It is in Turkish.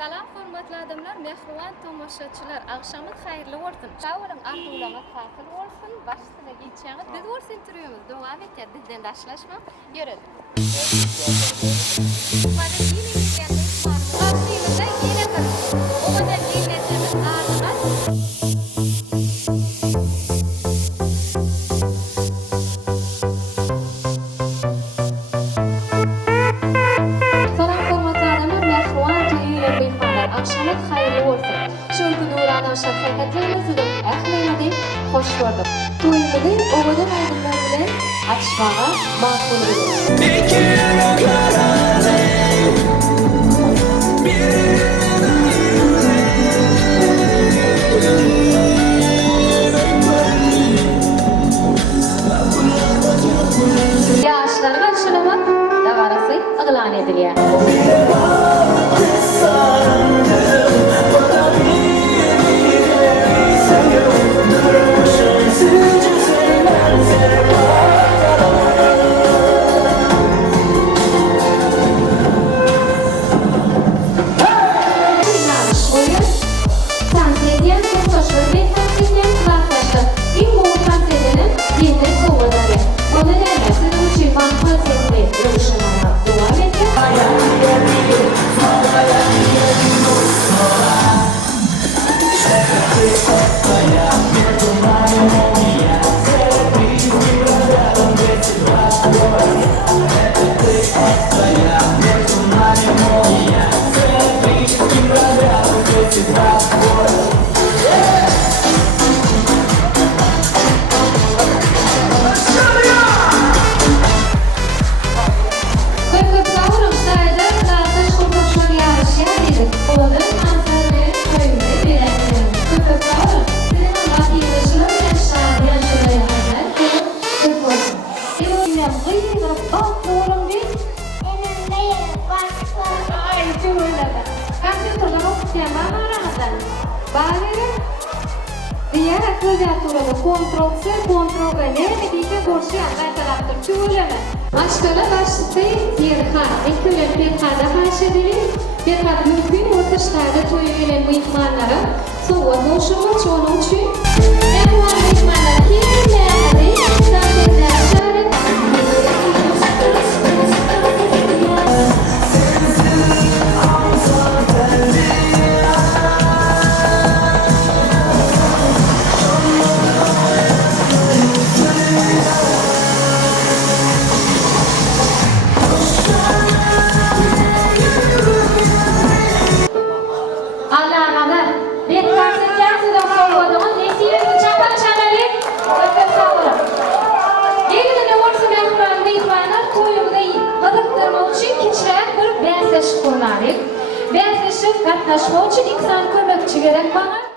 Salam hurmatli adamlar, mehriban tomoshachilar. Akşamın hayırlı olsun. Şavırın arzularına tatil olsun. Başta geçeceğimiz biz olsun turuyumuz. Devam et ya, bizden daşlaşma. Görelim. Bana yine geldiğimiz var. Karşıyımızda yine karıştık. O kadar yiyeceğimiz ağzına. Akşamın hayırlı olsun. Çünkü Nurhan'ın şefkatlerinizi ahlemedi, hoş gördüm. Toyumuzu oğudun aydınlarıyla açmağa makul edin. Yaşların açılımı davarası ıglan ediliyor. Kontrol-C, Kontrol-V dediğinde borçlayan ben taraftır. Tüyleme. Aşkala başlıkta yerhar. Ekülen bir hada karşı edelim. Bir hada mümkün ortaşlarda tüyülen mıyıkmanlara. Soğuk boşluğu çoğunun için. En var mıyıkmanlar kiminle hadi. Zaten şaret. Bezleşip katnaşma için insan kömekçi gerek bana.